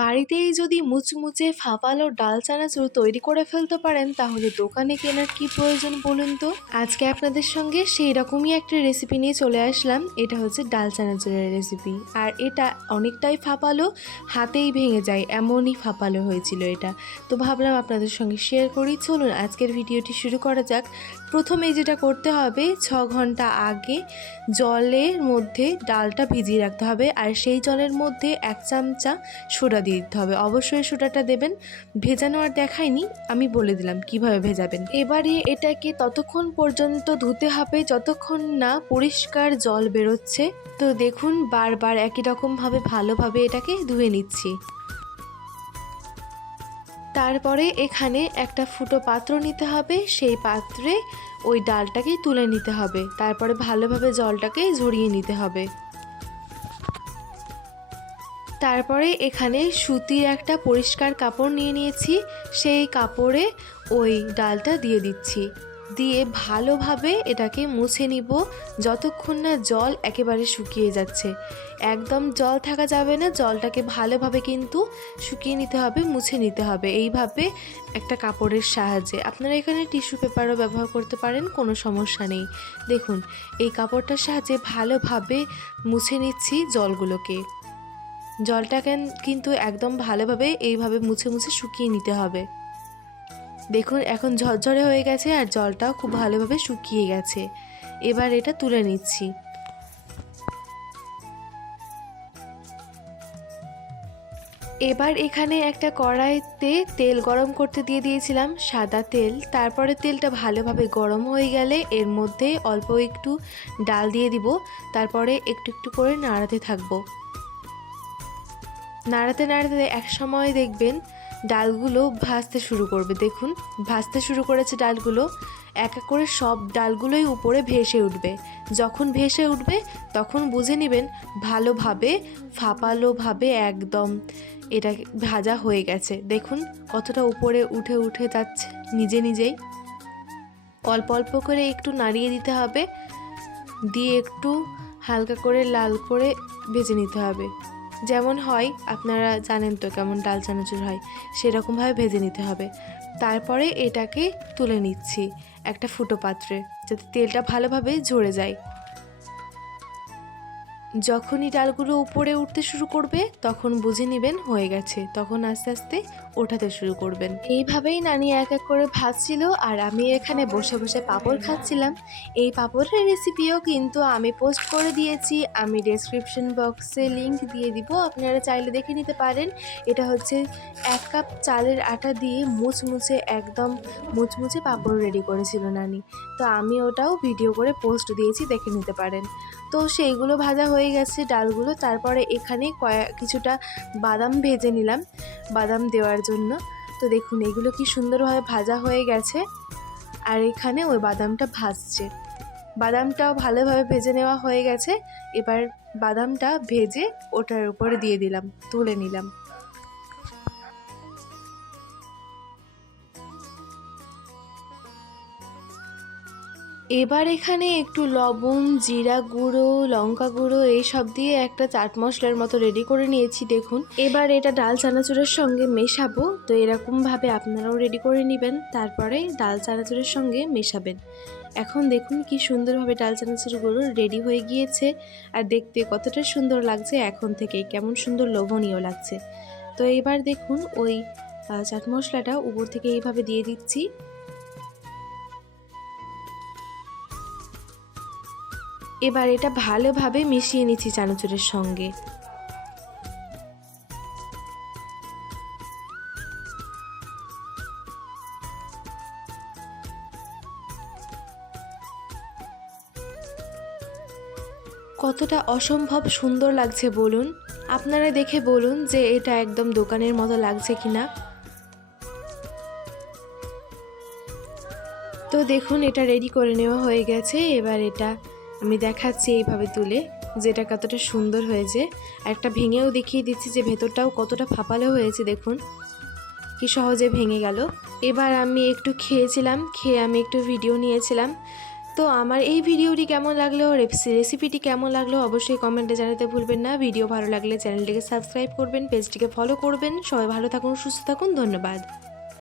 বাড়িতেই যদি মুচমুচে ফাফালো ডাল চানাচুর তৈরি করে ফেলতে পারেন তাহলে দোকানে কেনার কি প্রয়োজন বলুন তো। আজকে আপনাদের সঙ্গে সেই রকমই একটা রেসিপি নিয়ে চলে আসলাম। এটা হচ্ছে ডাল চানাচুরের রেসিপি, আর এটা অনেকটাই ফাফালো, হাতেই ভেঙে যায় এমনই ফাফালো হয়েছিল এটা। তো ভাবলাম আপনাদের সঙ্গে শেয়ার করি। চলুন আজকের ভিডিওটি শুরু করা যাক। প্রথমে যেটা করতে হবে, 6 ঘন্টা আগে জলের মধ্যে ডালটা ভিজিয়ে রাখতে হবে, আর সেই জলের মধ্যে 1 চামচা সোডা দিয়ে দিতে হবে। অবশ্যই সোডাটা দেবেন। ভেজানো আর দেখাইনি, আমি বলে দিলাম কিভাবে ভেজাবেন। এবারে এটাকে ততক্ষণ পর্যন্ত ধুতে হবে যতক্ষণ না পরিষ্কার জল বেরোচ্ছে। তো দেখুন বারবার একই রকমভাবে ভালোভাবে এটাকে ধুয়ে নিচ্ছি। তারপরে এখানে একটা ফুটো পাত্র নিতে হবে, সেই পাত্রে ওই ডালটাকে তুলে নিতে হবে। তারপরে ভালোভাবে জলটাকে ঝরিয়ে নিতে হবে। তারপরে এখানে সুতির একটা পরিষ্কার কাপড় নিয়ে নিয়েছি, সেই কাপড়ে ওই ডালটা দিয়ে দিচ্ছি। দিয়ে ভালোভাবে এটাকে মুছে নিব যতক্ষণ না জল একেবারে শুকিয়ে যাচ্ছে। একদম জল থাকা যাবে না, জলটাকে ভালোভাবে কিন্তু শুকিয়ে নিতে হবে, মুছে নিতে হবে এইভাবে একটা কাপড়ের সাহায্যে। আপনারা এখানে টিস্যু পেপারও ব্যবহার করতে পারেন, কোনো সমস্যা নেই। দেখুন এই কাপড়টার সাহায্যে ভালোভাবে মুছে নিচ্ছি জলগুলোকে। জলটাকে কিন্তু একদম ভালোভাবে এইভাবে মুছে মুছে শুকিয়ে নিতে হবে। দেখুন এখন ঝরঝরে হয়ে গেছে আর জলটাও খুব ভালোভাবে শুকিয়ে গেছে। এবার এটা তুলে নিচ্ছি। এবার এখানে একটা কড়াইতে তেল গরম করতে দিয়ে দিয়েছিলাম, সাদা তেল। তারপরে তেলটা ভালোভাবে গরম হয়ে গেলে এর মধ্যে অল্প একটু ডাল দিয়ে দিব। তারপরে একটু একটু করে নাড়াতে থাকবো। নাড়াতে নাড়াতে এক সময় দেখবেন ডালগুলো ভাজতে শুরু করবে। দেখুন ভাজতে শুরু করেছে ডালগুলো, এক এক করে সব ডালগুলোই উপরে ভেসে উঠবে। যখন ভেসে উঠবে তখন বুঝে নেবেন ভালোভাবে ফাপালোভাবে একদম এটা ভাজা হয়ে গেছে। দেখুন কতটা উপরে উঠে উঠে যাচ্ছে নিজে নিজেই। অল্প অল্প করে একটু নাড়িয়ে দিতে হবে, দিয়ে একটু হালকা করে লাল করে ভেজে নিতে হবে। যেমন হয় আপনারা জানেন তো কেমন ডাল চানাচুর হয়, সেরকমভাবে ভেজে নিতে হবে। তারপরে এটাকে তুলে নিচ্ছি একটা ফুটো পাত্রে, যাতে তেলটা ভালোভাবে ঝরে যায়। যখনই ডালগুলো উপরে উঠতে শুরু করবে তখন বুঝে নেবেন হয়ে গেছে, তখন আস্তে আস্তে ওঠাতে শুরু করবেন। এইভাবেই নানি এক এক করে ভাজছিল আর আমি এখানে বসে বসে পাঁপড় খাচ্ছিলাম। এই পাঁপড়ের রেসিপিও কিন্তু আমি পোস্ট করে দিয়েছি, আমি ডেসক্রিপশন বক্সে লিংক দিয়ে দিব, আপনারা চাইলে দেখে নিতে পারেন। এটা হচ্ছে 1 কাপ চালের আটা দিয়ে মুচমুচে একদম মুচমুচে পাঁপড় রেডি করেছিল নানি। তো আমি ওটাও ভিডিও করে পোস্ট দিয়েছি, দেখে নিতে পারেন। তো সেইগুলো ভাজা হয়ে গেছে ডালগুলো। তারপরে এখানে কিছুটা বাদাম ভেজে নিলাম বাদাম দেওয়ার জন্য। তো দেখুন এগুলো কি সুন্দরভাবে ভাজা হয়ে গেছে, আর এখানে ওই বাদামটা ভাজছে। বাদামটাও ভালোভাবে ভেজে নেওয়া হয়ে গেছে। এবার বাদামটা ভেজে ওটার উপরে দিয়ে দিলাম, তুলে নিলাম। এবার এখানে একটু লবণ, জিরা গুঁড়ো, লঙ্কা গুঁড়ো এইসব দিয়ে একটা চাট মশলার মতো রেডি করে নিয়েছি। দেখুন এবার এটা ডাল চানাচুরের সঙ্গে মেশাবো। তো এরকমভাবে আপনারাও রেডি করে নেবেন, তারপরে ডাল চানাচুরের সঙ্গে মেশাবেন। এখন দেখুন কি সুন্দরভাবে ডাল চানাচুরগুলো রেডি হয়ে গিয়েছে, আর দেখতে কতটা সুন্দর লাগছে এখন থেকেই, কেমন সুন্দর লোভনীয় লাগছে। তো এবার দেখুন ওই চাট মশলাটা উপর থেকে এইভাবে দিয়ে দিচ্ছি। এবার এটা ভালোভাবে মিশিয়ে নিচ্ছি চানাচুরের সঙ্গে। কতটা অসম্ভব সুন্দর লাগছে বলুন, আপনারা দেখে বলুন যে এটা একদম দোকানের মতো লাগছে কিনা। তো দেখুন এটা রেডি করে নেওয়া হয়ে গেছে। এবার এটা আমি দেখাচ্ছি এইভাবে তুলে, যেটা কতটা সুন্দর হয়েছে। একটা ভেঙেও দেখিয়ে দিচ্ছি যে ভেতরটাও কতটা ফাঁপালো হয়েছে। দেখুন কি সহজে ভেঙে গেল। এবার আমি একটু খেয়েছিলাম, খেয়ে আমি একটু ভিডিও নিয়েছিলাম। তো আমার এই ভিডিওটি কেমন লাগলো, রেসিপিটি কেমন লাগলো অবশ্যই কমেন্টে জানাতে ভুলবেন না। ভিডিও ভালো লাগলে চ্যানেলটিকে সাবস্ক্রাইব করবেন, পেজটিকে ফলো করবেন। সবাই ভালো থাকুন, সুস্থ থাকুন, ধন্যবাদ।